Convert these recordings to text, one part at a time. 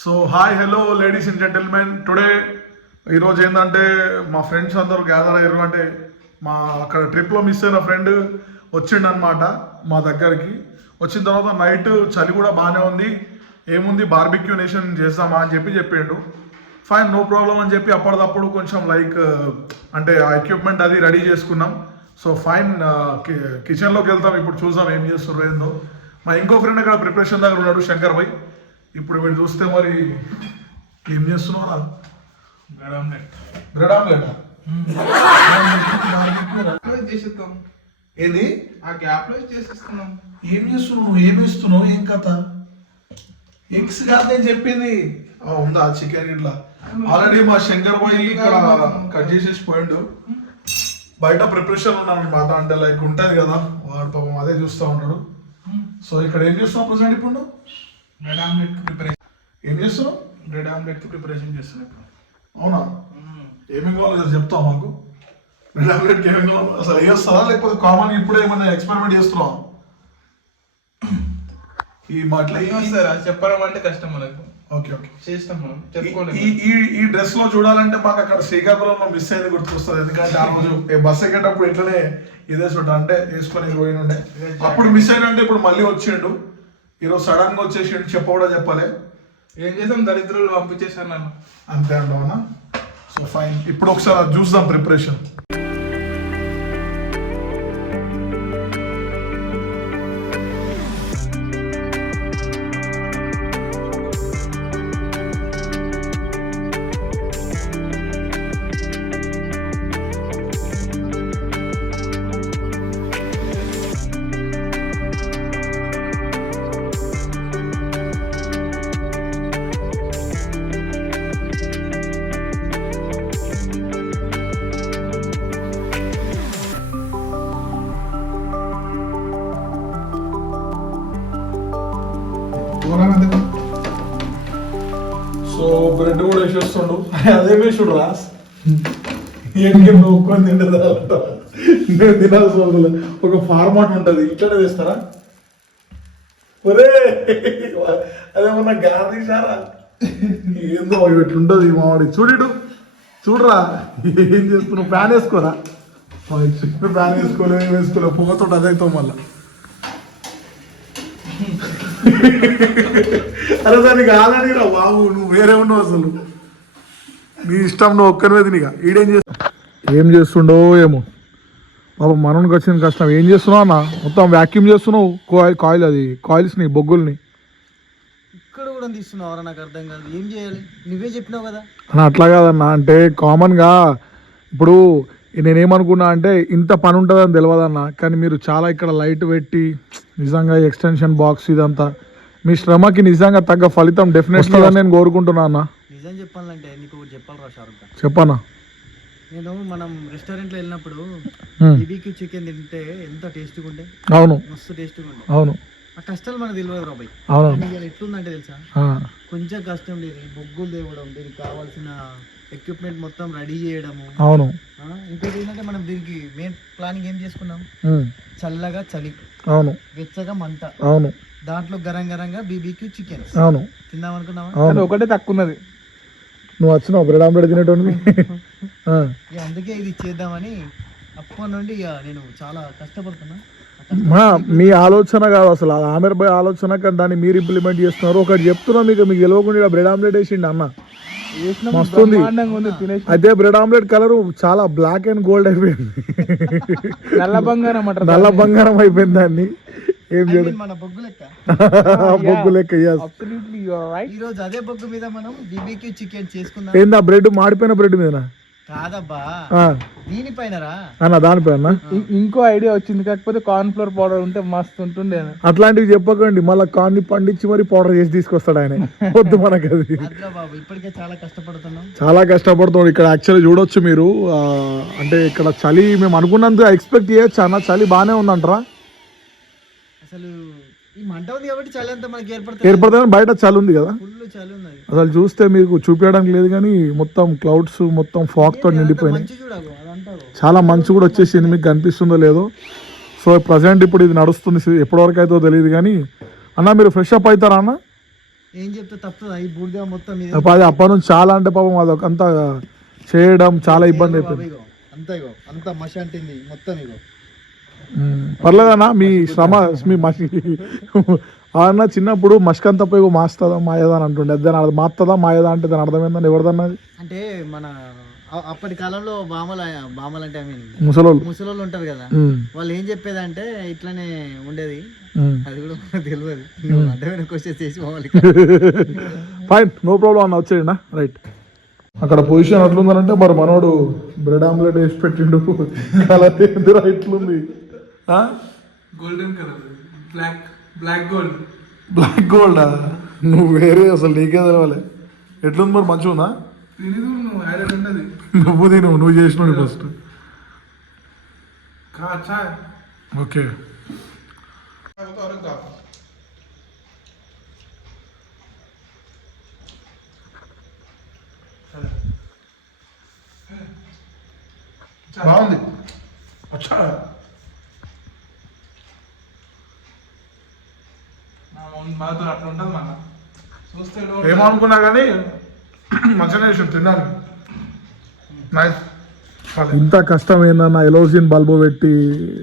So hi hello ladies and gentlemen today ఈరోజు ఏంటంటే మా ఫ్రెండ్స్ అందరూ గ్యాదర్ అయ్యారు. అంటే మా అక్కడ ట్రిప్లో మిస్ అయిన ఫ్రెండ్ వచ్చిండనమాట మా దగ్గరికి. వచ్చిన తర్వాత నైట్ చలి కూడా బాగానే ఉంది, ఏముంది బార్బిక్యూ నేషన్ చేద్దామా అని చెప్పిండు. ఫైన్, నో ప్రాబ్లం అని చెప్పి అప్పటిదప్పుడు కొంచెం లైక్ అంటే ఆ ఎక్విప్మెంట్ అది రెడీ చేసుకున్నాం. సో ఫైన్, కిచెన్లోకి వెళ్తాం, ఇప్పుడు చూద్దాం ఏం చేస్తున్నారు ఏందో. మా ఇంకో ఫ్రెండ్ అక్కడ ప్రిపరేషన్ దగ్గర ఉన్నాడు, శంకర్ భాయ్. ఇప్పుడు వీడు చూస్తే మరి ఏం చేస్తున్నారా? బ్రెడ్ ఆమ్లెట్ ఏది ఆ గ్యాప్ లో చేసేస్తున్నాం. ఏం చేస్తున్నావు, ఏమి ఇస్తున్నావు, ఏం కథ? ఎగ్స్ కాదు నేను చెప్పింది. ఉందా చికెన్ ఇట్లా ఆల్రెడీ మా శంకర్ భాయ్ ఇక్కడ కట్ చేసేసి పోయిండు. బయట ప్రిపరేషన్ ఉన్నాను అనమాట, అంటే లైక్ ఉంటుంది కదా, వాడు పాపం అదే చూస్తూ ఉంటాడు. సో ఇక్కడ ఏం చేస్తున్నావు ప్రజెంట్? ఇప్పుడు బ్రెడ్ ఆమ్లెట్ ప్రిపరేషన్ ఏం చేస్తున్నావు? బ్రెడ్ ఆమ్లెట్ ప్రిపరేషన్ చేస్తున్నాం ఇప్పుడు. అవునా? ఏమేమి కావాలో చెప్తావు మాకు. బ్రెడ్ ఆమ్లెట్కి ఏమేమి కావాలో అసలు వేస్తారా, లేకపోతే కామన్ ఇప్పుడే ఏమైనా ఎక్స్పెరిమెంట్ చేస్తున్నావా? ఈ మాటలు వస్తారా చెప్పడం అంటే కష్టం మనకు. ఓకే ఓకే చేస్తాం మనం, చెప్పుకోలేదు. ఈ డ్రెస్ లో చూడాలంటే మాకు అక్కడ శ్రీకాకుళంలో మిస్ అయింది గుర్తుకొస్తుంది. ఎందుకంటే ఆ రోజు బస్ ఎక్కేటప్పుడు ఇట్లనే ఇదే చూడ అంటే వేసుకొని పోయిన ఉండే. అప్పుడు మిస్ అయినంటే ఇప్పుడు మళ్ళీ వచ్చిండు. ఈరోజు సడన్ గా వచ్చేసిండు, చెప్పకూడా చెప్పలే. ఏం చేసాం, దరిద్రులు పంపించేసాను నన్ను. అంతే అంటావా? సో ఫైన్, ఇప్పుడు ఒకసారి చూద్దాం ప్రిపరేషన్. సో బ్రెడ్ కూడా వేసేస్తుండు, అదే వేసుడు రాస్ ఏంటి నొక్కొని తింటే నేను తినాల్సిన ఒక ఫార్మాట్ ఉంటుంది, ఇట్లనే వేస్తారా? ఒరే అదేమన్నా గార్నిషారా ఏందో ఇట్లుంటుంది మావాడి. చూడరా ఏం చేస్తున్నావు? ప్యాన్ వేసుకోరా? ప్యాన్ వేసుకోలే పొగతో అదైతావు మళ్ళా. అరే దానికి ఆల్రెడీ రా బాబు, నువ్వు వేరే ఉన్నావు అసలు. నీ ఇష్టం, నువ్వు ఒక్కరివే తినిగా. ఏం చేస్తుండో ఏమో బాబు, మనకి వచ్చిన కష్టం. ఏం చేస్తున్నావు అన్న? మొత్తం వ్యాక్యూమ్ చేస్తున్నావు కాయిల్స్ని, బొగ్గుల్ని. ఇక్కడ కూడా తీస్తున్నావు, నాకు అర్థం కాదు. ఏం చేయాలి? నువ్వే చెప్పినావు కదా అన్న. అట్లా కాదన్న, అంటే కామన్గా ఇప్పుడు నేనేమనుకున్నా అంటే ఇంత పని ఉంటుందని తెలియదన్న. కానీ మీరు చాలా ఇక్కడ లైట్ పెట్టి నిజంగా ఎక్స్టెన్షన్ బాక్స్ ఇదంతా మీ శ్రమకి నిజంగా తగ్గ ఫలితం డెఫినెట్గా నేను కోరుకుంటున్నా అన్న. నిజం చెప్పాలంటే నీకు ఒకటి చెప్పాలరా షారుఖ్ ఖాన్. చెప్పన్నా. నేను మనం రెస్టారెంట్లో వెళ్ళినప్పుడు బీబీక్యూ చికెన్ తింటే ఎంత టేస్టీగా ఉండే. అవును, మస్తు టేస్టీగా ఉండే. అవును. ఆ కష్టాలు మనకు తెలియదు రాబాయ్. అవును. ఎట్లుందంటే తెలుసా, కొంచెం కష్టం లేదు. బొగ్గులు తేవడం, దీనికి కావాల్సిన ఎక్విప్మెంట్ మొత్తం రెడీ చేయడము. అవును. ఇంకోటి ఏంటంటే మనం దీనికి మెయిన్ ప్లానింగ్ ఏం చేసుకున్నాం, చల్లగా చలి, అవును, వెచ్చగా మంట, అవును, దాంట్లో గరం గరంగా బీబీక్యూ చికెన్ అవును తిందాం అనుకున్నావా? ఒకటే తక్కువ ఉన్నది. నువ్వు వచ్చినావు బ్రెడ్ ఆమ్లెట్ తినేటోని. అందుకే ఇది చేద్దామని అప్పటి నుండి ఇక నేను చాలా కష్టపడుతున్నా. మీ ఆలోచన కాదు అసలు, ఆమెర్ బాయ్ ఆలోచన, కానీ దాన్ని మీరు ఇంప్లిమెంట్ చేస్తున్నారు. ఒకటి చెప్తున్నా, మీకు తెలియకుండా బ్రెడ్ ఆమ్లెట్ వేసిండు అన్న, మస్తుంది. అయితే బ్రెడ్ ఆమ్లెట్ కలర్ చాలా బ్లాక్ అండ్ గోల్డ్ అయిపోయింది, నల్ల బంగారం అయిపోయింది. దాన్ని ఏం చేయడం, మన బొగ్గు లెక్క. బొగ్గు లెక్క. ఈ రోజు అదే బొగ్గు మీద మనం బీబీక్యూ చికెన్ చేసుకుందాం. ఏందా బ్రెడ్ మాడిపోయిన బ్రెడ్ మీద కాదబ్బా, దీనిపైన అన్న, దానిపైన ఇంకో ఐడియా వచ్చింది, కాకపోతే కార్న్ ఫ్లోర్ పౌడర్ ఉంటే మస్తు ఉంటుండే. అట్లాంటివి చెప్పకండి, మళ్ళీ కార్న్ని పండించి మరి పౌడర్ చేసి తీసుకొస్తాడు ఆయన. వద్దు మనకు అది. బాబు ఇప్పటికే చాలా కష్టపడుతున్నాం, చాలా కష్టపడుతున్నాడు. ఇక్కడ యాక్చువల్లీ చూడొచ్చు మీరు, అంటే ఇక్కడ చలి మేము అనుకున్నంత ఎక్స్పెక్ట్ చేయొచ్చు అన్న. చలి బాగానే ఉందంటారా? అసలు ఈ మంట ఉంది కాబట్టి చలి అంతా మనకి ఏర్పడుతుంది. బయట చలి ఉంది కదా, ఫుల్ చలి ఉంది. అసలు చూస్తే మీకు చూపించడానికి లేదు కానీ మొత్తం క్లౌడ్స్, మొత్తం ఫాగ్ తో నిండిపోయినాయి. చాలా మంచు కూడా వచ్చేసింది, మీకు కనిపిస్తుందో లేదో. సో ప్రజెంట్ ఇప్పుడు ఇది నడుస్తుంది, ఎప్పటి వరకు అయితే తెలియదు. కానీ అన్న మీరు ఫ్రెష్ అప్ అవుతారా అన్న? ఏం చెప్తే తప్పుతుంది ఈ బూడిద మొత్తం మీద అది అప్పటి నుంచి చాలా అంటే పాపం అదొక అంతా చేయడం చాలా ఇబ్బంది అయిపోయింది. ఇగో అంతా ఇగో అంతా మషి అంటింది మొత్తం ఇగో. పర్లేదన్నా మీ శ్రమ మీ మసి అన్న చిన్నప్పుడు మష్కంత పోయి మాస్తుందా మాయదా అని అంటుండే, దాని అది మాస్తుందా మాయదా అంటే దాని అర్థం ఏందని ఎవరిదన్నది? అంటే మన అప్పటి కాలంలో బామలు అంటే ఐ మీన్ ముసలోళ్ళు ఉంటారు కదా, వాళ్ళు ఏం చెప్పేదంటే ఇట్లానే ఉండేది. అది కూడా మనకు తెలియదు, అర్థమైన క్వశ్చన్ చేసి పోవాలి. ఫైన్, నో ప్రాబ్లం అన్న, వచ్చేయండి. రైట్, అక్కడ పొజిషన్ అట్లుందనంటే మరి మనోడు బ్రెడ్ ఆమ్లెట్ వేసి పెట్టిండు. కలర్ ఏందిరా ఇట్లుంది? Golden colour, black gold. Black గోల్డా? నువ్వు వేరే అసలు నీకే తెలవాలి. ఎట్లుంది మరి, మంచిగా ఉందా? నువ్వు తిను, నువ్వు చేసినావు ఫస్ట్. ఓకే, బాగుంది. అచ్చా, అట్లా ఉంటుంది మన చూస్తే ఏమనుకున్నా కానీ మంచిగా తిన్నాను. ఇంత కష్టం ఏందన్న, ఎలోజిన్ బల్బు పెట్టి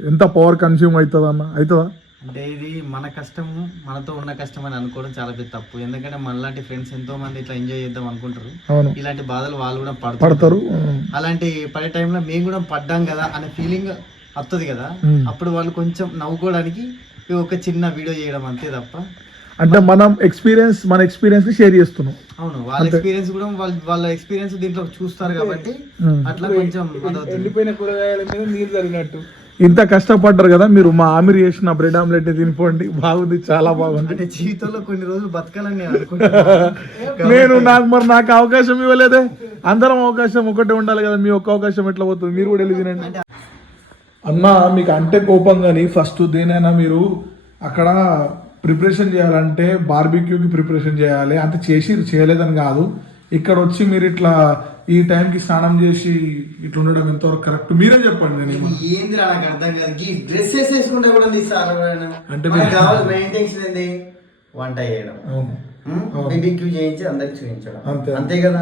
ఎంత పవర్ కన్స్యూమ్ అవుతుంది అన్న? అవుతుందా? అంటే ఇది మన కష్టం, మనతో ఉన్న కష్టం అని అనుకోవడం చాలా పెద్ద తప్పు. ఎందుకంటే మనలాంటి ఫ్రెండ్స్ ఎంతో మంది ఇట్లా ఎంజాయ్ చేద్దాం అనుకుంటారు, ఇలాంటి బాధలు వాళ్ళు కూడా పడతారు. అలాంటి పడే టైంలో మేము కూడా పడ్డాం కదా అనే ఫీలింగ్ వస్తుంది కదా, అప్పుడు వాళ్ళు కొంచెం నవ్వుకోవడానికి ఒక చిన్న వీడియో చేయడం అంతే తప్ప. అంటే మనం మన ఎక్స్పీరియన్స్ ని షేర్ చేస్తున్నాం. అవును, వాళ్ళ ఎక్స్పీరియన్స్ కూడా వాళ్ళ ఎక్స్పీరియన్స్ దీంట్లో చూస్తారు కాబట్టి అట్లా కొంచెం ఎండిపోయిన కూరగాయల మీద నీళ్ళు జరిగినట్టు. ఇంత కష్టపడ్డారు కదా మీరు, మా ఆమిర్ చేసిన బ్రెడ్ ఆమ్లెట్ తినిపోండి, బాగుంది, చాలా బాగుంది. అంటే జీవితంలో కొన్ని రోజులు బతకాలని నేను అనుకుంటున్నాను. నాకు అవకాశం ఇవ్వలేదే. అందరం అవకాశం ఒకటే ఉండాలి కదా, మీ ఒక్క అవకాశం ఎట్లా పోతుంది? మీరు కూడా వెళ్ళి తినండి అన్న. మీకు అంటే కోపం కానీ ఫస్ట్ దేనైనా మీరు అక్కడ ప్రిపరేషన్ చేయాలంటే బార్బిక్యూకి ప్రిపరేషన్ చేయాలి, అంటే చేయలేదని కాదు. ఇక్కడ వచ్చి మీరు ఇట్లా ఈ టైంకి స్నానం చేసి ఇట్లా ఉండడం ఎంతవరకు కరెక్ట్? మీరే చెప్పండి. నేను ఏంది నాకు అర్థం కాదు, ఈ డ్రెస్సెస్ వేసుకుంటే కూడా అంటే వంట చేయడం, బార్బిక్యూ చేయించి అందరికి చూపించడం, అంతే కదా.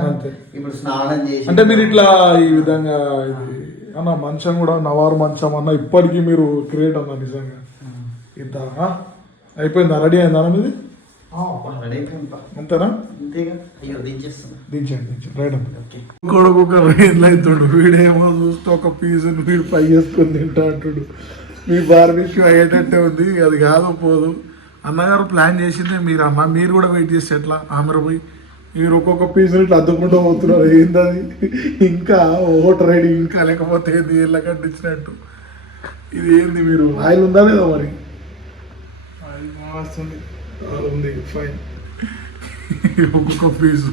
ఇప్పుడు స్నానం చేసి అంటే మీరు ఇట్లా ఈ విధంగా అన్న మంచం కూడా నవారు మంచం అన్న ఇప్పటికీ మీరు క్రియేట్ అన్న నిజంగా. ఇంత అయిపోయిందా? రెడీ అయిందా మీది? అంతేనా? దించండి. రైట్ అంత కొడుకు రైలు అవుతాడు. వీడేమో చూస్తే ఒక పీసుని వీడు ఫ్రై చేసుకొని తింటా అంటాడు. మీ బార్బిక్యూ అయ్యేటట్టే ఉంది, అది కాదు పోదు. అన్నగారు ప్లాన్ చేసిందే మీరు అన్న, మీరు కూడా వెయిట్ చేస్తే ఎట్లా? ఆమెరు పోయి మీరు ఒక్కొక్క పీసులు ఇట్లా అద్దుకుంటూ పోతున్నారు. ఏంటది ఇంకా ఓటర్ రెడీ ఇంకా లేకపోతే ఏంది ఇళ్ళ కట్టించినట్టు? ఇది ఏంది? మీరు ఆయిల్ ఉందా లేదా మరి? వస్తుంది, ఉంది. ఫైన్, ఒక్కొక్క పీసు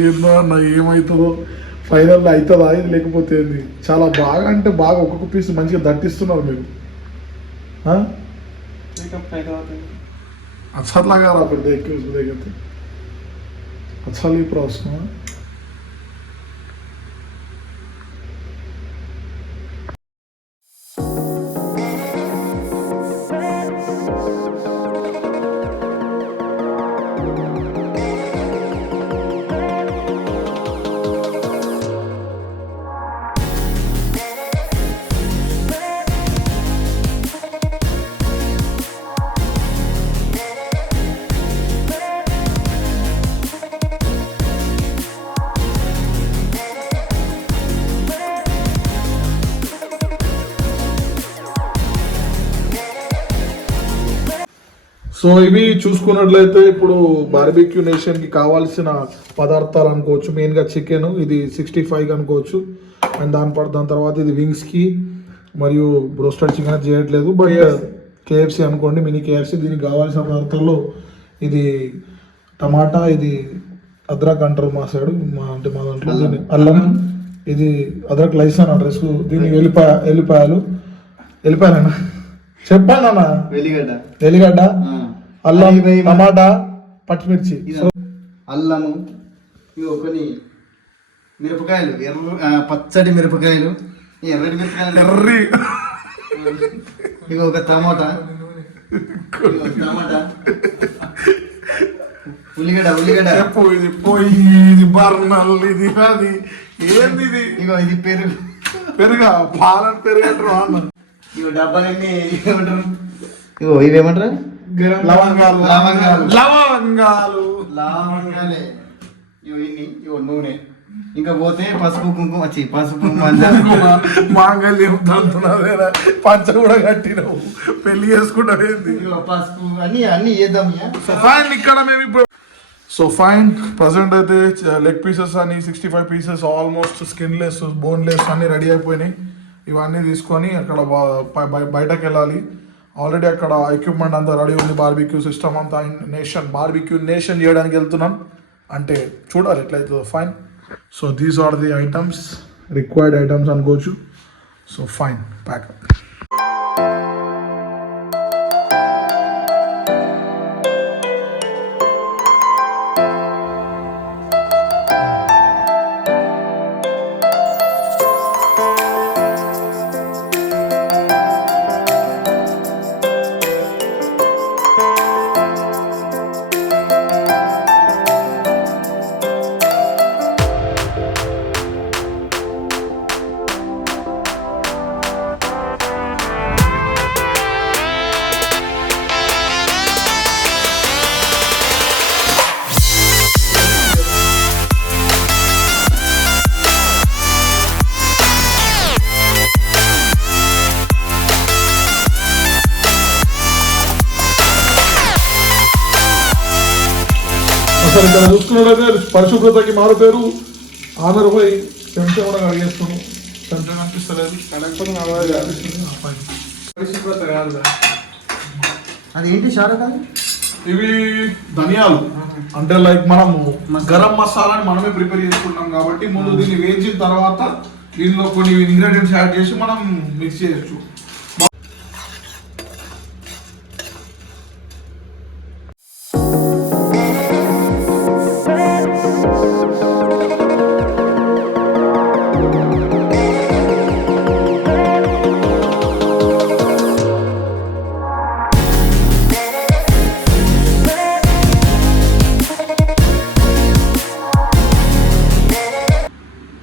ఏందో అన్న, ఏమవుతుందో ఫైనల్ అవుతుందా ఇది లేకపోతే ఏంది? చాలా బాగా అంటే బాగా ఒక్కొక్క పీసు మంచిగా దట్టిస్తున్నారు మీరు. అచ్చట్లాగా రా పెద్ద ఎక్కువ దగ్గర అచ్చలు ఇప్పుడు వస్తున్నా. సో ఇవి చూసుకున్నట్లయితే ఇప్పుడు బార్బిక్యూ నేషన్కి కావాల్సిన పదార్థాలు అనుకోవచ్చు. మెయిన్గా చికెన్, ఇది 65 అనుకోవచ్చు. అండ్ దాని తర్వాత ఇది వింగ్స్కి మరియు రోస్టెడ్ చికెన్ చేయట్లేదు, బట్ KFC అనుకోండి, మినీ KFC. దీనికి కావాల్సిన పదార్థాల్లో ఇది టమాటా, ఇది అద్రక్ అంటారు మా సైడ్, అంటే మా దాంట్లో దీన్ని అల్లం, ఇది అద్రక్ లైసన్ అడ్రస్, దీన్ని ఎల్లిపాయలు చెప్పండి అన్న, ఎల్లిగడ్డ, అల్లం, టమాటా, పచ్చిమిర్చి, అల్లము, కొన్ని మిరపకాయలు, పచ్చడి మిరపకాయలు, ఎర్రటి మిరపకాయలు, ఇక ఒక టమాటా, ఉల్లిగడ్డ చెప్పు, ఇది పొయ్యి, ఇది బర్నల్, ఇది అది ఏంది ఇది? ఇగో ఇది పెరుగు. పెరుగా? పాలన పెరుగు అంటారు అన్న. ఇగో డబ్బాలన్నీ ఏమంటారు, ఇగో ఇవేమంటారు, లవంగాలు. లవంగాలే. ఇగో ఇన్ని, ఇగో నూనె, ఇంకా పోతే పసుపు కుంకుమ మాంగళ్యం తంతున్నదేనా, పంచ కూడా కట్టినావు, పెళ్లి చేసుకుంటావేంది? పసుపు అన్ని చేద్దాం. సో ఫైన్, ఇక్కడ మేము ఇప్పుడు ప్రజెంట్ అయితే లెగ్ పీసెస్ అని 65 పీసెస్ ఆల్మోస్ట్ స్కిన్లెస్ బోన్లెస్ అన్ని రెడీ అయిపోయినాయి. ఇవన్నీ తీసుకొని అక్కడ బయటకు వెళ్ళాలి. ఆల్రెడీ అక్కడ ఎక్విప్మెంట్ అంతా రెడీ ఉంది, బార్బిక్యూ సిస్టమ్ అంతా బార్బిక్యూ నేషన్ చేయడానికి వెళ్తున్నాం. అంటే చూడాలి ఎట్లయితుందో. Fine. So these are the items, required items అనుకోవచ్చు. So fine, pack. అసలు ఇక్కడ చూసుకున్నట్లయితే పరిశుభ్రతకి మారు పేరు ఆంధ్రపై చెంచా కూడా కడిగేస్తున్నాం. చెంచా కనిపిస్తలేదు, పరిశుభ్రత కాదు. అది ఏంటి షారు కాదు, ఇవి ధనియాలు. అంటే లైక్ మనము గరం మసాలాని మనమే ప్రిపేర్ చేసుకుంటాం కాబట్టి ముందు దీన్ని వేయించిన తర్వాత దీనిలో కొన్ని ఇంగ్రీడియంట్స్ యాడ్ చేసి మనం మిక్స్ చేయొచ్చు.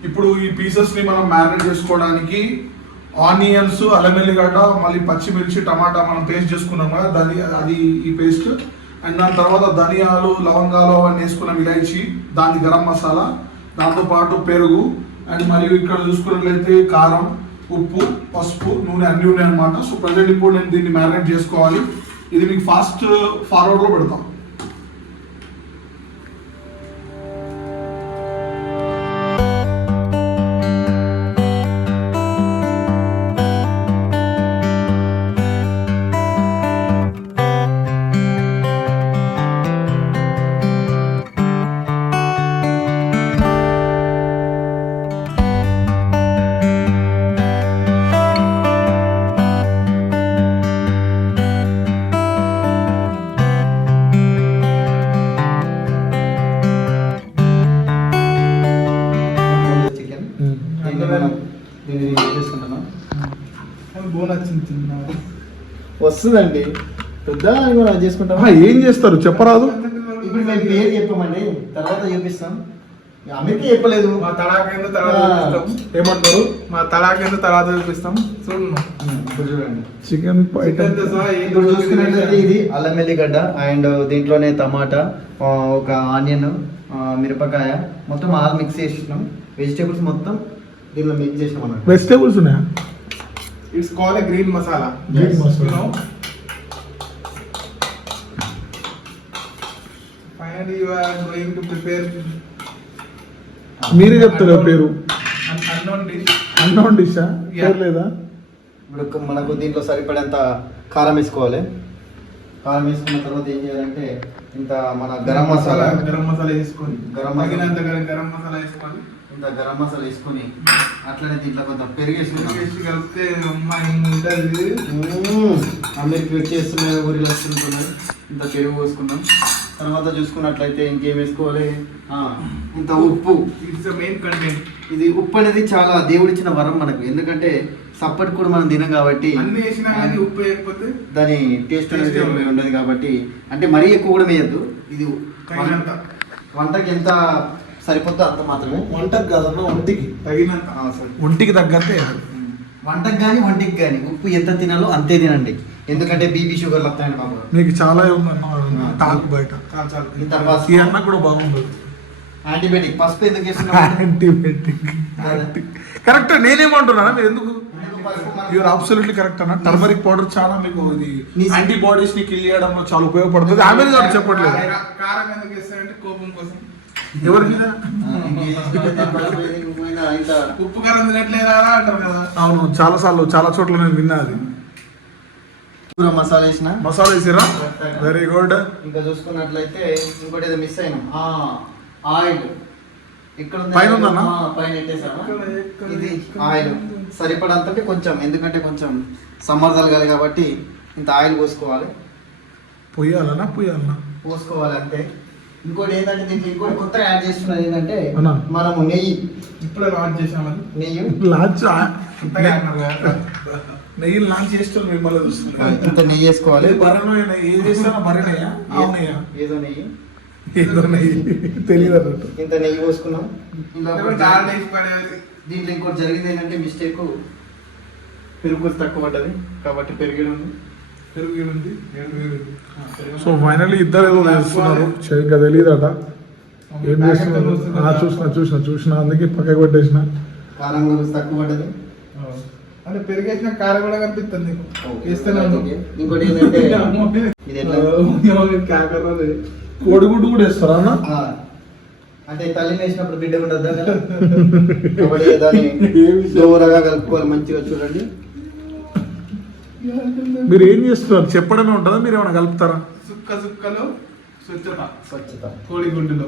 ఇప్పుడు ఈ పీసెస్ ని మనం మ్యారినేట్ చేసుకోవడానికి ఆనియన్స్, అల్లం వెల్లిగడ్డ, మళ్ళీ పచ్చిమిర్చి, టమాటా మనం పేస్ట్ చేసుకున్నాం కదా, అది ఈ పేస్ట్. అండ్ దాని తర్వాత ధనియాలు, లవంగాలు అవన్నీ వేసుకున్నాం, ఇలాచి, దాని గరం మసాలా, దాంతోపాటు పెరుగు, అండ్ మరియు ఇక్కడ చూసుకున్నట్లయితే కారం, ఉప్పు, పసుపు, నూనె అన్నీ ఉన్నాయి అనమాట. సో ప్రజెంట్ ఇప్పుడు నేను దీన్ని మ్యారినేట్ చేసుకోవాలి. ఇది మీకు ఫాస్ట్ ఫార్వర్డ్లో పెడతాం. వస్తుందండి, పెద్ద చేసుకుంటాం. ఏం చేస్తారు చెప్పరాదు? ఇప్పుడు మేము పేరు చెప్పమండి, తర్వాత చూపిస్తాం. అమెరికా చెప్పలేదు, మా తడాకేందో తర్వాత చూపిస్తాం. ఏమంటారు, మా తడాకేందో తర్వాత చూపిస్తాం. చూడండి చికెన్ ఇప్పుడు చూసుకున్నట్లయితే ఇది అల్లం వెల్లిగడ్డ అండ్ దీంట్లోనే టమాటా, ఒక ఆనియన్, మిరపకాయ మొత్తం ఆల్ మిక్స్ చేసినాం. వెజిటేబుల్స్ మొత్తం దీనిలో మిక్స్ చేసినాం అన్నమాట. వెజిటేబుల్స్ ఉన్నాయా? It's called a green masala. Green masala. You know? Finally, you are going to prepare మీరే చెప్తారు పేరు. unknown dish. అన్నోన్ డిషా? పేరు లేదా? ఇప్పుడు మనకు దీంట్లో సరిపడేంత కారం వేసుకోవాలి. కారం వేసుకున్న తర్వాత ఏం చేయాలంటే ఇంత మన గరం మసాలా వేసుకొని, గరం మసాలా వేసుకొని, ఇంత గరం మసాలా వేసుకొని అట్లనే దీంట్లో కొంత పెరిగేసి కలిపితే అమ్మాయి ఉంటుంది. అందరికి వచ్చేస్తున్నాయి, ఊరిలో వస్తుంటున్నాయి. ఇంత పెరుగు పోసుకున్నాం. తర్వాత చూసుకున్నట్లయితే ఇంకేం వేసుకోవాలి, ఇంత ఉప్పు. It's main content. ఇది ఉప్పు అనేది చాలా దేవుడిచ్చిన వరం మనకు. ఎందుకంటే సప్పటి కూడా మనం తినం కాబట్టి అన్ని వేసినా కానీ ఉప్పు వేయకపోతే దాని టేస్ట్ అనేది ఉండదు కాబట్టి, అంటే మరీ ఎక్కువ కూడా వేయద్దు. ఇది తగినంత వంటకి ఎంత సరిపోతుందో అంత మాత్రమే. వంటకి కాదన్న ఒంటికి తగినంత. ఒంటికి తగ్గంతే. వంటకి కానీ వంటికి కానీ ఉప్పు ఎంత తినాలో అంతే తినండి, ఎందుకంటే బీపీ షుగర్లు వస్తాయండి బాబు. మీకు చాలా ఉందన్న టాక్ బయట. చాలు ఇంత ఈ పసుపు అన్న కూడా బాగుండదు. యాంటీబయాటిక్ పసుపు ఎందుకు వేస్తున్నాం? Antibiotic correct. నేనేమంటున్నాను, మీరు ఎందుకు యూఆర్ అబ్సల్యూట్లీ కరెక్ట్ అన్న. టర్మరిక్ పౌడర్ చాలా మీకు ఇది యాంటీబాడీస్ ని కిల్ చేయడంలో చాలా ఉపయోగపడుతుంది. ఆమె గారు చెప్పట్లేదు. కారం ఎందుకు వేస్తారంటే కోపం కోసం. ఎవరి మీద? ఉప్పు కారం తినట్లేదా అంటారు కదా. అవును, చాలా సార్లు చాలా చోట్ల నేను విన్నా అది. మసాలా వేసిన మసాలా వేసిరా, వెరీ గుడ్. ఇంకా చూసుకున్నట్లయితే ఇంకోటి ఏదో మిస్ అయినాం, ఆయిల్ ఇక్కడ పైన ఉందన్నా? పైన పెట్టేసామా? ఇది ఆయిల్ సరిపడంత కొంచెం, ఎందుకంటే కొంచెం సమ్మర్ తలగాలి కాబట్టి ఇంత ఆయిల్ పోసుకోవాలి. పొయ్యాలన్నా పోసుకోవాలి అంతే. ఇంకోటి ఏంటంటే దీంట్లో ఇంకోటి కొత్తగా యాడ్ చేస్తున్నది ఏంటంటే అవునా? మనము నెయ్యి ఇప్పుడే లాంచ్ చేసామని. నెయ్యి లాంచ్ కొత్తగా అన్నారు కదా. నెయ్యి లాంచ్ చేస్తే మిమ్మల్ని చూస్తున్నారు. ఇంత నెయ్యి వేసుకోవాలి. ఏం చేస్తారా? మరినయ్యా అవునయ్యా ఏదో నెయ్యి, ఏదో నెయ్యి తెలియదు అన్నట్టు. ఇంత నెయ్యి పోసుకున్నాం. ఇంకా దాల్ వేసి పడేది. దీంట్లో ఇంకోటి జరిగింది ఏంటంటే మిస్టేక్, పెరుగు తక్కువ పడ్డది కాబట్టి పెరుగు ఉంది. పెరుగు ఉంది. సో ఫైనల్లీ ఇద్దరు ఏదో చేస్తున్నారు, ఇంకా తెలియదట ఏం చేస్తున్నారు. చూసిన అందుకే పక్కకి పెట్టేసిన. కారం కూడా తక్కువ పడ్డది. అంటే పెరుగు వేసిన కారం కూడా కనిపిస్తుంది నీకు. వేస్తూనే ఇంకోటి ఏంటంటే ఇది ఎట్లా కోడిగుడ్డు కూడా వేస్తారా అన్న? అంటే తల్లిని వేసినప్పుడు బిడ్డ ఉండద్దా కదా, కాబట్టి దాన్ని దూరగా కలుపుకోవాలి మంచిగా. చూడండి మీరు ఏం చేస్తున్నారు చెప్పడమే ఉంటుందా, మీరు ఏమైనా కలుపుతారా? సుక్కలో స్వచ్ఛత కోడిగుడ్డులో.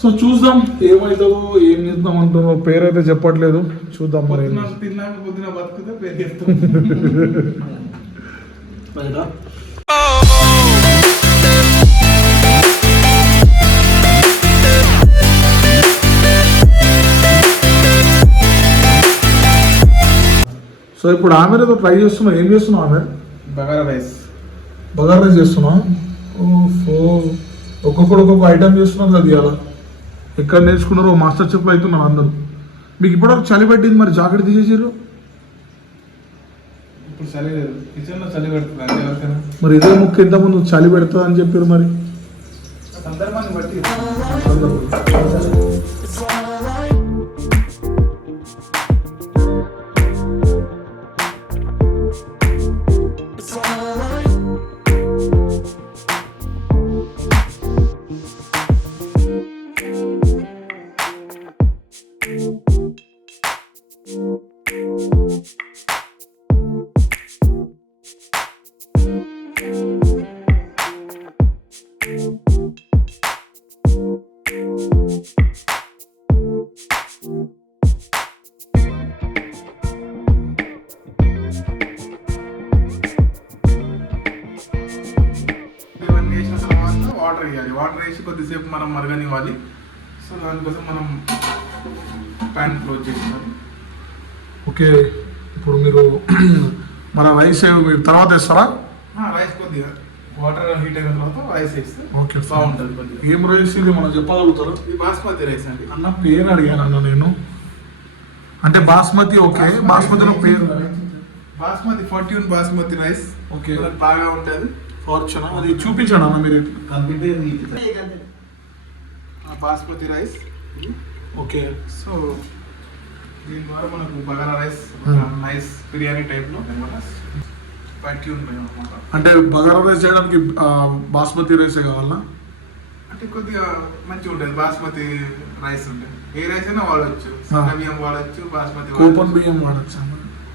సో చూద్దాం ఏమవుతుందో, ఏం చేద్దాం అంటున్నావు. పేరైతే చెప్పట్లేదు, చూద్దాం మరి. తిన్నాక పొద్దున బతుకుతే పేరు చెప్తాం. సో ఇప్పుడు ఆమె ఏదో ట్రై చేస్తున్నావు, ఏం చేస్తున్నావు ఆమె? బగారా రైస్. బగారా రైస్ చేస్తున్నావు? ఓహో, ఒక్కొక్కడు ఒక్కొక్క ఐటమ్ చేస్తున్నారు కదా ఇవాళ. ఎక్కడ నేర్చుకున్నారో మాస్టర్ చెఫ్లు అవుతున్నారు అందరూ. మీకు ఇప్పటివరకు చలి పెట్టింది, మరి జాకెట్ తీసేసారు. ఇప్పుడు చలి లేదు, కిచెన్లో చలి పెడుతుంది అంతే ఎవరికైనా. మరి ఇదే ముక్క ఇంతకుముందు చలి పెడుతుంది అని చెప్పారు. మరి సందర్భాన్ని బట్టి వాటర్ వేయాలి. వాటర్ వేసి కొద్దిసేపు మనం మరగనివ్వాలి. సో దానికోసం మనం ప్యాన్ క్లోజ్ చేస్తాం. ఓకే, ఇప్పుడు మీరు మన రైస్ మీరు తర్వాత వేస్తారా? రైస్ కొద్దిగా వాటర్ హీట్ అయిన తర్వాత రైస్ వేస్తే ఓకే, బాగుంటుంది కొద్దిగా. ఏం రైస్ ఇది మనం చెప్పగలుగుతారా? ఇది బాస్మతి రైస్ అండి. అన్న పేరు అడిగాను నేను. అంటే బాస్మతి, ఓకే, బాస్మతిలో పేరు basmati fortune basmati rice. Okay, బాగా ఉంటుంది. ఫార్చ్యూన్ అది చూపించండి అన్న మీరు. బాస్మతి రైస్. ఓకే, సో దీని ద్వారా మనకు బగారా రైస్ నైస్ బిర్యానీ టైప్లో ఫార్చ్యూన్ అనమాట. అంటే బగారా రైస్ చేయడానికి బాస్మతి రైసే కావాలా? అంటే కొద్దిగా మంచిగా ఉంటుంది బాస్మతి రైస్ ఉంటుంది. ఏ రైస్ అయినా వాడచ్చు. సన్న బియ్యం వాడచ్చు, బాస్మతి కోపన్ బియ్యం వాడచ్చు.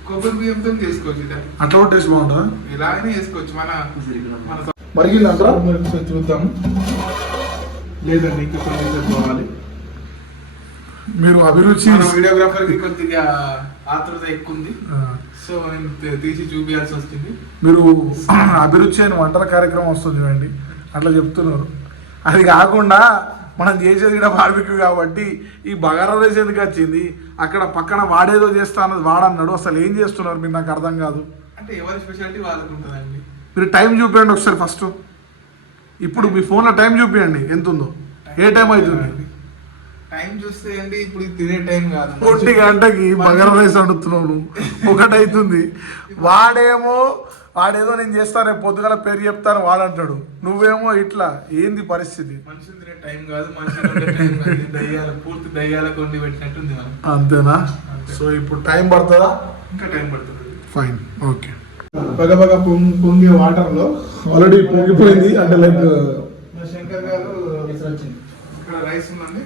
కొబ్బరి బియ్యంతో చేసుకోవచ్చు. ఇది అట్లా టేస్ట్ బాగుంటుందా? ఇలా అయినా చేసుకోవచ్చు. మన మరిగిందంటారా? చూద్దాం. లేదండి, ఇంకా కొంచెం పోవాలి. మీరు అభిరుచి వీడియోగ్రాఫర్ కి కొద్దిగా ఆతృత ఎక్కువ ఉంది. సో నేను తీసి చూపించాల్సి వస్తుంది. మీరు అభిరుచి అయిన వంటల కార్యక్రమం వస్తుంది చూడండి, అట్లా చెప్తున్నారు. అది కాకుండా మనం చేసేది కూడా బార్బిక్యూ కాబట్టి ఈ బగారా రైస్ ఎందుకు వచ్చింది, అక్కడ పక్కన వాడేదో చేస్తా అన్నది వాడన్నాడు. అసలు ఏం చేస్తున్నారు మీరు, నాకు అర్థం కాదు. అంటే ఎవరి స్పెషాలిటీ వాళ్ళకు ఉంటుందండి. మీరు టైం చూపించండి ఒకసారి ఫస్ట్. ఇప్పుడు మీ ఫోన్లో టైం చూపించండి ఎంత ఉందో, ఏ టైం అవుతుంది. టైం చూస్తే అండి ఇప్పుడు తినే టైం కాదు. 1 గంటకి బగారా రైస్ వండుతున్నావు, 1 అవుతుంది. వాడేదో నేను చేస్తాను రేపు పొద్దుగల పేరు చెప్తాను వాడంటాడు, నువ్వేమో ఇట్లా. ఏంది పరిస్థితి? మనుషులు తినే టైం కాదు, మనుషులు ఉండే టైం కాదు. దయ్యాలు పూర్తి దయ్యాలకు వండి పెట్టినట్టుంది మనం. అంతేనా? సో ఇప్పుడు టైం పడుతుందా? ఇంకా టైం పడుతుంది. Fine, okay. పగ పొంగే వాటర్ లో ఆల్రెడీ పొంగిపోయింది. అంటే లైక్ శంకర్ గారు ఇక్కడ రైస్ ఉందండి.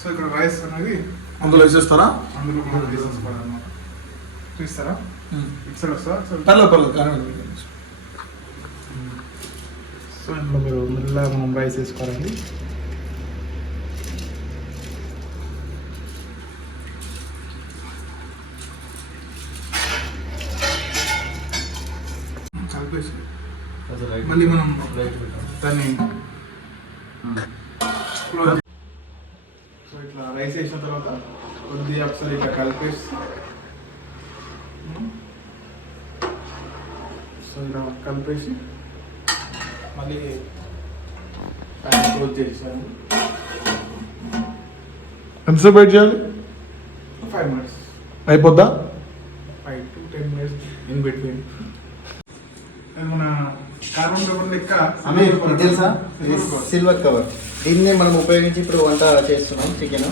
సో ఇక్కడ రైస్ అనేది అందులో వేసేస్తారా? అందులో మనం వేసేసుకోవాలన్నమాట. చూస్తారా మిక్సర్ వస్తా. సో ఇందులో మీరు మెల్లగా మనం రైస్ వేసుకోవాలండి. కలిపేసి మళ్ళీ మనం దాన్ని సో ఇట్లా రైస్ వేసిన తర్వాత కొద్దిగా ఒకసారి ఇట్లా కలిపేసి సో ఇలా కలిపేసి మళ్ళీ క్లోజ్ చేసాను. ఎంతసేపు వెయిట్ చేయాలి? 5 minutes, అయిపోద్దా? 5 to 10 minutes in between. అది మన కార్బన్ పేపర్ లెక్క. అమీర్ ఇది తెలుసా? ఇది సిల్వర్ కవర్. దీన్నే మనం ఉపయోగించి ఇప్పుడు వంట చేస్తున్నాం. చికెన్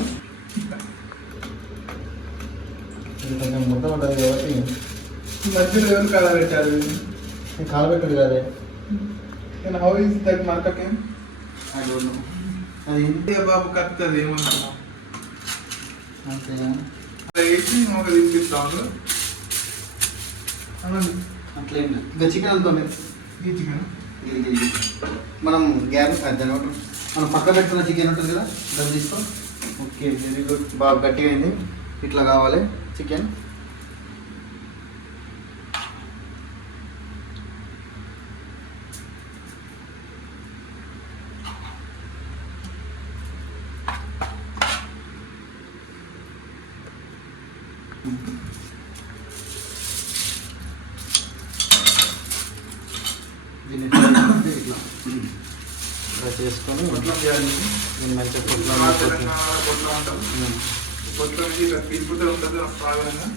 కొంచెం ముద్ద ఉంటుంది కాబట్టి మధ్యలో ఎవరు కలర్ పెట్టారు? కాలబెట్టడు కదే. And how is that marker came? I don't know. అది ఇంతే బాబు కత్తది ఏమనుకున్నాం. అంతే వేసి ఒక తీసుకుంటాము అట్లే ఇంకా చికెన్ అంతా ఈ చికెన్ మనం గ్యాస్ దాని మనం పక్క పెట్టుకున్న చికెన్ ఉంటుంది కదా, దాన్ని తీసుకో. Okay, very good. బాగా గట్టిగా అయింది. ఇట్లా కావాలి చికెన్. దీన్ని ఇట్లా చేసుకొని పొట్లం చేయాలి. దీన్ని మంచిగా తెలంగాణ పొట్లం ఉంటుంది. పొట్లం ఇట్లా తీసుకుంటే ఉంటుంది ప్రారంభంగా.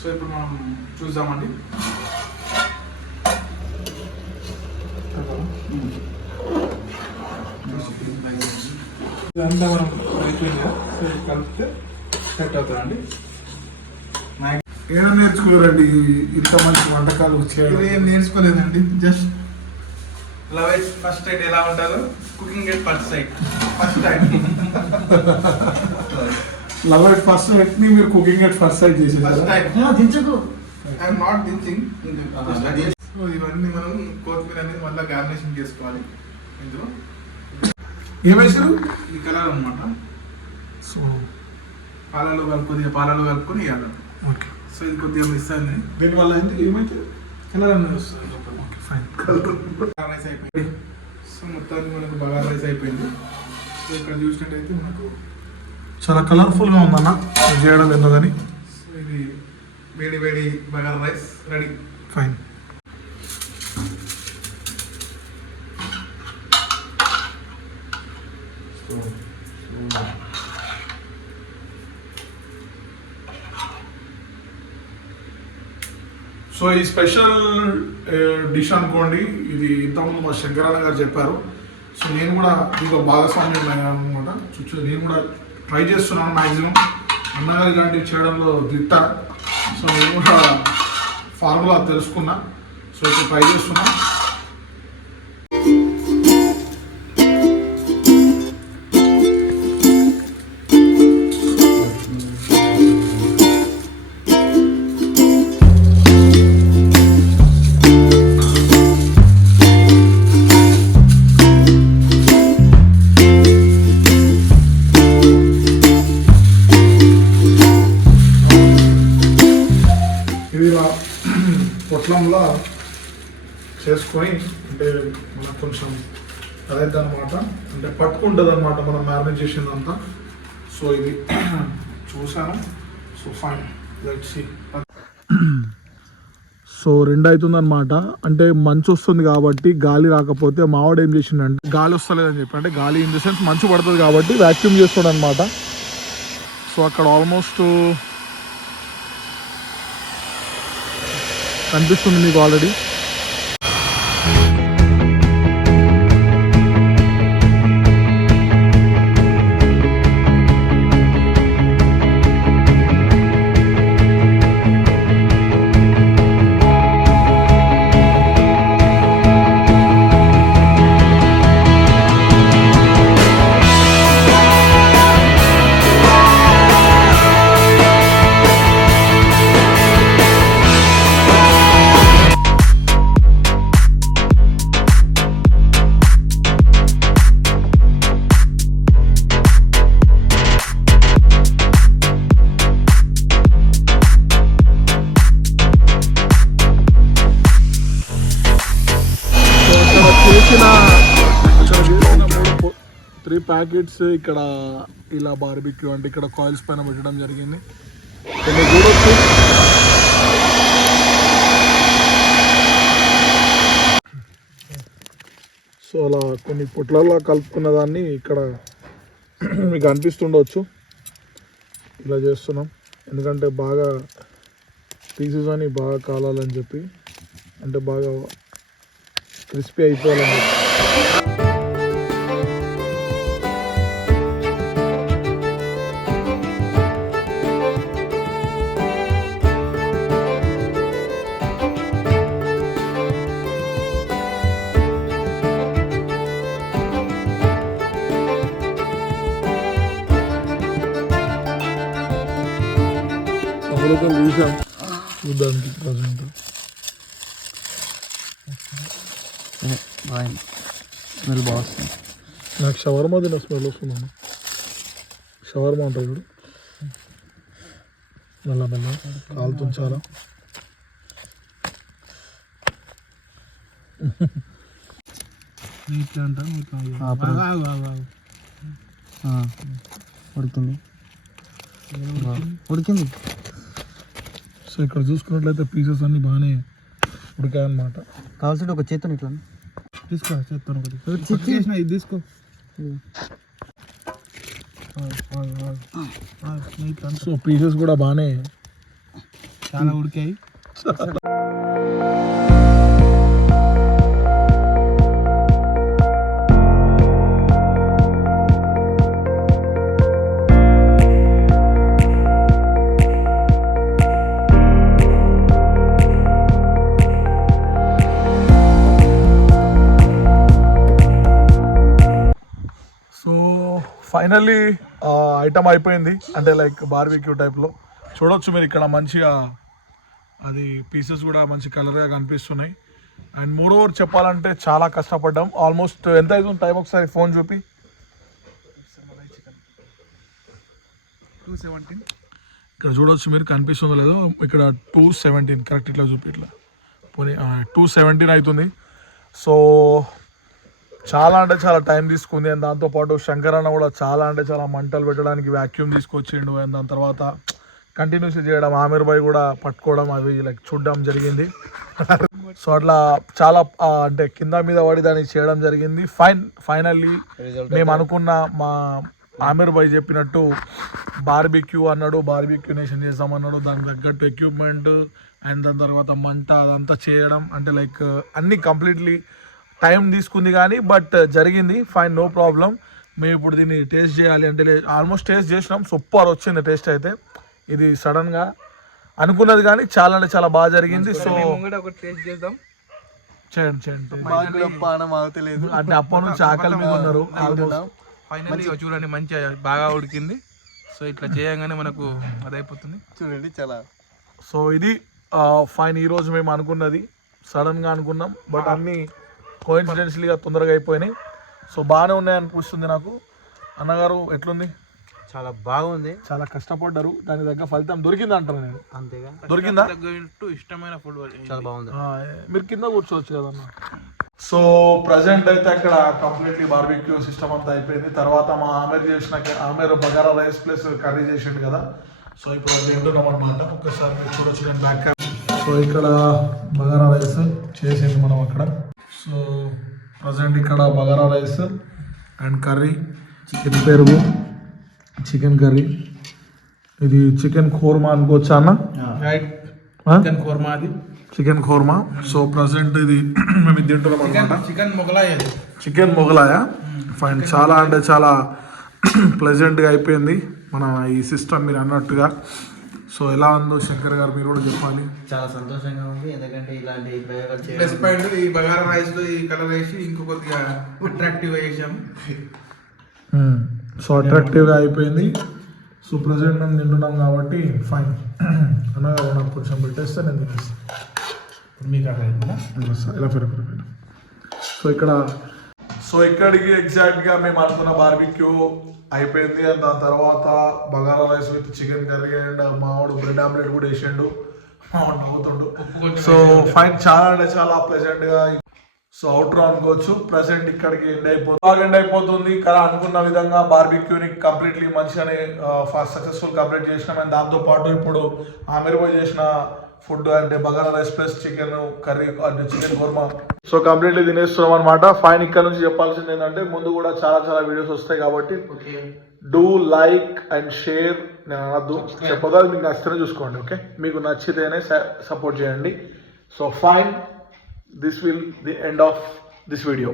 సో ఇప్పుడు మనం చూద్దామండి. ఇదంతా మనం అయిపోయింది కదా. సో ఇది కలిపితే సెట్ అవుతుందండి. ఏమైనా నేర్చుకోరండి ఇంత మంచి వంటకాలు చేయడం? ఇది ఏం నేర్చుకోలేదండి. Just love it first sight ఎలా ఉంటారో cooking at first sight first time. Love at first sight ని మీరు cooking at first sight first చేసేసారు. టైం దించకు. ఐఎమ్ నాట్ దించింగ్. సో ఇవన్నీ మనం కొత్తిమీర అనేది మళ్ళీ గార్నిషింగ్ చేసుకోవాలి. ఇందులో ఏమేసారు? ఇది కలర్ అనమాట. సో పాలలో కలుపుకొని ఇవ్వాలి. ఓకే. సో ఇది కొద్దిగా మిస్ అయింది. దీనివల్ల ఏంటి ఏమైతే కలర్ అనేది వస్తుంది. ఫైన్. బగారా రైస్ అయిపోయింది. సో మొత్తానికి మనకు బగారా రైస్ అయిపోయింది. సో ఇక్కడ చూసినట్టయితే మనకు చాలా కలర్ఫుల్గా ఉందన్న ఇది చేయడం ఏందో కానీ. సో ఇది వేడి bagara rice ready. Fine. So ఈ స్పెషల్ డిష్ అనుకోండి, ఇది ఇంతకుముందు మా శంకరన్న గారు చెప్పారు. సో నేను కూడా దీంట్లో భాగస్వామ్యం అనమాట. నేను కూడా ట్రై చేస్తున్నాను మ్యాక్సిమం. అన్నగారు ఇలాంటివి చేయడంలో దిట్ట. సో నేను కూడా ఫార్ములా తెలుసుకున్నా. సో ఇప్పుడు ట్రై చేస్తున్నా. సింపుల్గా చేసుకొని అంటే మనకు కొంచెం అదైతే అనమాట అంటే పట్టుకుంటుంది అనమాట మనం మ్యారినేట్ చేసిందంతా. సో ఇది చూసాను. So fine let's see. So 2 అవుతుందన్నమాట. అంటే మంచు వస్తుంది కాబట్టి గాలి రాకపోతే మావాడు ఏం చేసిండంటే గాలి వస్తలేదని చెప్పి అంటే గాలి ఇన్ ద సెన్స్ మంచు పడుతుంది కాబట్టి వ్యాక్యూమ్ చేస్తాడు అనమాట. సో అక్కడ ఆల్మోస్ట్ కనిపిస్తుంది మీకు ఆల్రెడీ. చేసిన 3 ప్యాకెట్స్ ఇక్కడ ఇలా బార్బిక్యూ అంటే ఇక్కడ కాయిల్స్ పైన పెట్టడం జరిగింది. చూడొచ్చు సో అలా కొన్ని పొట్లలో కలుపుకున్న దాన్ని ఇక్కడ మీకు అనిపిస్తుండవచ్చు. ఇలా చేస్తున్నాం ఎందుకంటే బాగా పీసెస్ అని బాగా కాలాలని చెప్పి అంటే బాగా క్రిస్పీ అయిపోవాలని. చూసాం చూద్దానికి ప్రజెంట్ స్మెల్ బాగా వస్తుంది. నాకు షవర్మా తిన్న స్మెల్ వస్తుందన్న. షవర్మా ఉంటుంది చూడు మెల్ల మెల్ల కాలుతుంది చాలా. ఉడికింది ఉడికింది. సో ఇక్కడ చూసుకున్నట్లయితే పీసెస్ అన్నీ బాగానే ఉడికాయన్నమాట. కావాల్సింటే ఒక చేత్తో ఇట్లా తీసుకో, చేస్తాను ఒకటి ఇది తీసుకో. సో పీసెస్ కూడా బాగానే చాలా ఉడికాయి. ఫైనల్లీ ఐటమ్ అయిపోయింది అంటే లైక్ బార్బిక్యూ టైప్లో. చూడొచ్చు మీరు ఇక్కడ మంచిగా అది పీసెస్ కూడా మంచి కలర్గా కనిపిస్తున్నాయి. అండ్ మోర్ ఓవర్ చెప్పాలంటే చాలా కష్టపడ్డాం. ఆల్మోస్ట్ ఎంత అవుతుంది టైం ఒకసారి ఫోన్ చూపి. 2:17 ఇక్కడ చూడొచ్చు మీరు కనిపిస్తుందో లేదో ఇక్కడ 2:17 కరెక్ట్ ఇట్లా చూపి ఇట్లా పోనీ 2:17 అవుతుంది. సో చాలా అంటే చాలా టైం తీసుకుంది. అండ్ దాంతోపాటు శంకర్ అన్న కూడా చాలా అంటే చాలా మంటలు పెట్టడానికి వ్యాక్యూమ్ తీసుకొచ్చిండు. అండ్ దాని తర్వాత కంటిన్యూస్ చేయడం ఆమిర్ భాయ్ కూడా పట్టుకోవడం అవి లైక్ చూడడం జరిగింది. సో అట్లా చాలా అంటే కింద మీద పడి దాన్ని చేయడం జరిగింది. ఫైనల్లీ మేము అనుకున్న మా ఆమిర్ భాయ్ చెప్పినట్టు బార్బిక్యూ అన్నాడు, బార్బిక్యూ నేషన్ చేద్దామన్నాడు. దానికి తగ్గట్టు ఎక్విప్మెంట్ అండ్ దాని తర్వాత మంట అదంతా చేయడం అంటే లైక్ అన్నీ కంప్లీట్లీ టైం తీసుకుంది కానీ బట్ జరిగింది. Fine, no problem. మేము ఇప్పుడు దీన్ని టేస్ట్ చేయాలి అంటే ఆల్మోస్ట్ టేస్ట్ చేసినాం. సూపర్ వచ్చింది టేస్ట్ అయితే. ఇది సడన్గా అనుకున్నది కానీ చాలా అంటే చాలా బాగా జరిగింది. సో టేస్ట్ చేద్దాం, చేయండి అంటే అప్పటి నుంచి ఆకలి మీద ఉన్నారు. ఫైనల్లీ చూడండి మంచిగా బాగా ఉడికింది. సో ఇట్లా చేయగానే మనకు అదైపోతుంది చూడండి చాలా. సో ఇది ఫైన్. ఈరోజు మేము అనుకున్నది సడన్గా అనుకున్నాం బట్ అన్నీ కోఇన్సిడెన్షియల్గా తొందరగా అయిపోయినాయి. సో బాగానే ఉన్నాయి అనిపిస్తుంది నాకు. అన్నగారు ఎట్లుంది? చాలా బాగుంది. చాలా కష్టపడ్డారు, దాని దగ్గర ఫలితం దొరికింది అంటారు నేను. అంతేగా, దొరికిందా? ఇష్టమైన ఫుడ్ చాలా బాగుంది. మీరు కింద కూర్చోవచ్చు కదన్న. సో ప్రజెంట్ అయితే అక్కడ కంప్లీట్లీ బార్బిక్యూ సిస్టమ్ అంతా అయిపోయింది. తర్వాత మా ఆమెర్ బగారా రైస్ ప్లస్ కర్రీ చేసిండు కదా. సో ఇప్పుడు అది తింటున్నాం అనమాట. ఒక్కసారి మీరు చూడొచ్చు, నేను బ్యాక్ సో ఇక్కడ బగారా రైస్ చేసింది మనం అక్కడ. సో ప్రజెంట్ ఇక్కడ bagara rice and curry, chicken పెరుగు, చికెన్ కర్రీ, ఇది చికెన్ ఖోర్మా అనుకోవచ్చా అన్న? చికెన్ ఖోర్మా, అది చికెన్ ఖోర్మా. సో ప్రజెంట్ ఇది మేము ఇది తింటున్నాం అనమాట. చికెన్ మొగలాయ. ఫైన్, చాలా అంటే చాలా ప్లెజెంట్గా అయిపోయింది మన ఈ సిస్టమ్ మీరు అన్నట్టుగా. సో ఎలా ఉందో శంకర్ గారు మీరు కూడా చెప్పాలి. చాలా సంతోషంగా ఉంది, ఎందుకంటే ఇలాంటి ప్రయోగాలు ప్లస్ పాయింట్ ఈ బగారా రైస్ లో ఈ కలర్ వేసి ఇంకో కొద్దిగా అట్రాక్టివ్ గా చేసాం. సో అట్రాక్టివ్గా అయిపోయింది. సో ప్రజెంట్ మేము తింటున్నాం కాబట్టి ఫైన్. అనగా నాకు కొంచెం పెట్టేస్తే నేను తినేస్తాను. మీకు అట్లా ఇలా పెరుగు. సో ఇక్కడికి ఎగ్జాక్ట్గా మేము అనుకున్న బార్బిక్యూ అయిపోయింది. అండ్ దాని తర్వాత bagara rice with chicken curry and మావాడు బ్రెడ్ ఆమ్లెట్ కూడా వేసిండు. మావాడు నవ్వుతుండు. సో ఫైన్, చాలా అంటే చాలా ప్లెజెంట్గా. సో అవుట్రో అనుకోవచ్చు. ప్రెసెంట్ ఇక్కడికి ఎండ్ అయిపోతుంది కదా. అనుకున్న విధంగా బార్బిక్యూని కంప్లీట్లీ మంచిగానే ఫాస్ట్ సక్సెస్ఫుల్ కంప్లీట్ చేసినాం. అండ్ దాంతోపాటు ఇప్పుడు ఆమెరు చేసిన ఫుడ్ అంటే bagara rice plus chicken curry అంటే చికెన్ కుర్మా. సో కంప్లీట్లీ తినేస్తున్నాం అనమాట. ఫైన్, ఇక్కడ నుంచి చెప్పాల్సింది ఏంటంటే ముందు కూడా చాలా చాలా వీడియోస్ వస్తాయి కాబట్టి డూ లైక్ అండ్ షేర్. నేను అనద్దు, చెప్పదు, అది మీకు నచ్చితేనే చూసుకోండి. ఓకే, మీకు నచ్చితేనే సపోర్ట్ చేయండి. So fine, this will the end of this video.